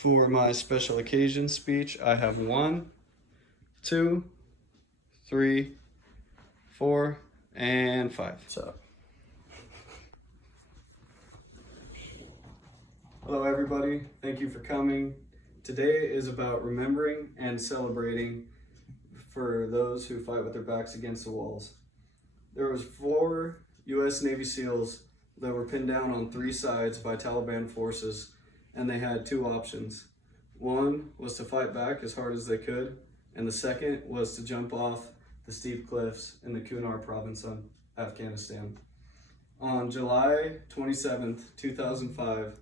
For my special occasion speech, I have 1, 2, 3, 4, and 5. So, hello everybody, thank you for coming. Today is about remembering and celebrating for those who fight with their backs against the walls. There was 4 U.S. Navy SEALs that were pinned down on 3 sides by Taliban forces, and they had 2 options. One was to fight back as hard as they could, and the second was to jump off the steep cliffs in the Kunar province of Afghanistan. On July 27th, 2005,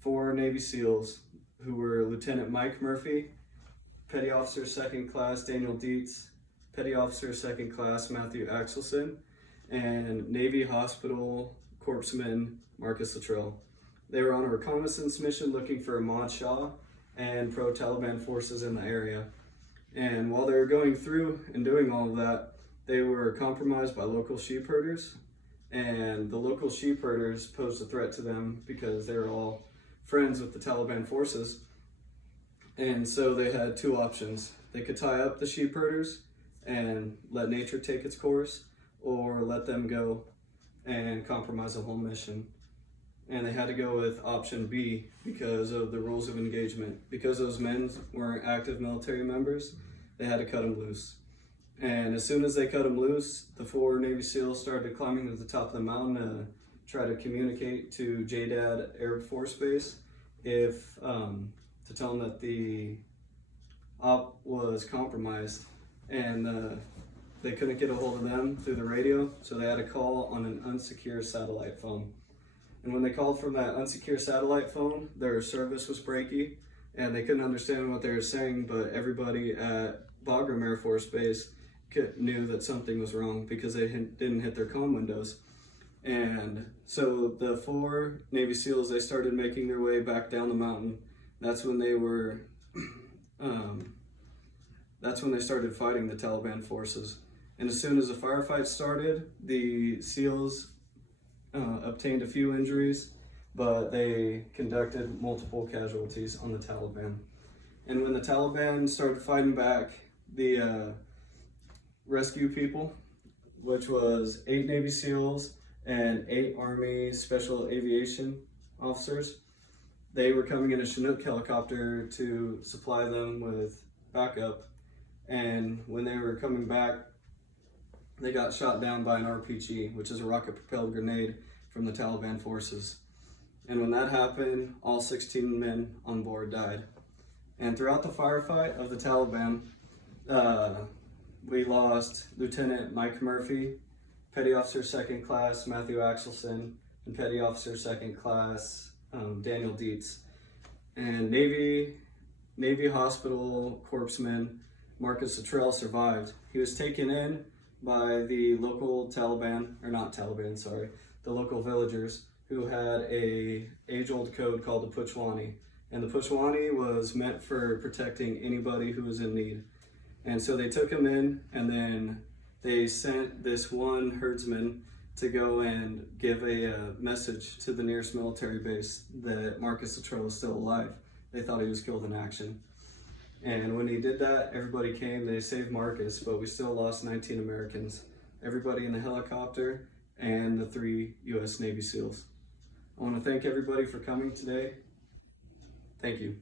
4 Navy SEALs, who were Lieutenant Mike Murphy, Petty Officer 2nd Class Daniel Dietz, Petty Officer 2nd Class Matthew Axelson, and Navy Hospital Corpsman Marcus Luttrell. They were on a reconnaissance mission looking for Ahmad Shah and pro-Taliban forces in the area. And while they were going through and doing all of that, they were compromised by local sheep herders. And the local sheep herders posed a threat to them because they were all friends with the Taliban forces. And so they had 2 options. They could tie up the sheep herders and let nature take its course, or let them go and compromise the whole mission. And they had to go with option B because of the rules of engagement. Because those men weren't active military members, they had to cut them loose. And as soon as they cut them loose, the 4 Navy SEALs started climbing to the top of the mountain to try to communicate to JDAD Air Force Base to tell them that the op was compromised, and they couldn't get a hold of them through the radio, so they had to call on an unsecure satellite phone. And when they called from that unsecure satellite phone, their service was breaky, and they couldn't understand what they were saying, but everybody at Bagram Air Force Base knew that something was wrong because they didn't hit their comm windows. And so the 4 Navy SEALs, they started making their way back down the mountain. That's when they were, that's when they started fighting the Taliban forces. And as soon as the firefight started, the SEALs obtained a few injuries, but they conducted multiple casualties on the Taliban. And when the Taliban started fighting back, the rescue people, which was 8 Navy SEALs and 8 Army Special Aviation officers, they were coming in a Chinook helicopter to supply them with backup. And when they were coming back, they got shot down by an RPG, which is a rocket-propelled grenade from the Taliban forces. And when that happened, all 16 men on board died. And throughout the firefight of the Taliban, we lost Lieutenant Mike Murphy, Petty Officer 2nd Class Matthew Axelson, and Petty Officer 2nd Class Daniel Dietz. And Navy Hospital Corpsman Marcus Luttrell survived. He was taken in by the local the local villagers who had a age-old code called the Puchwani. And the Puchwani was meant for protecting anybody who was in need. And so they took him in, and then they sent this one herdsman to go and give a message to the nearest military base that Marcus Luttrell was still alive. They thought he was killed in action. And when he did that, everybody came, they saved Marcus, but we still lost 19 Americans. Everybody in the helicopter and the 3 U.S. Navy SEALs. I want to thank everybody for coming today. Thank you.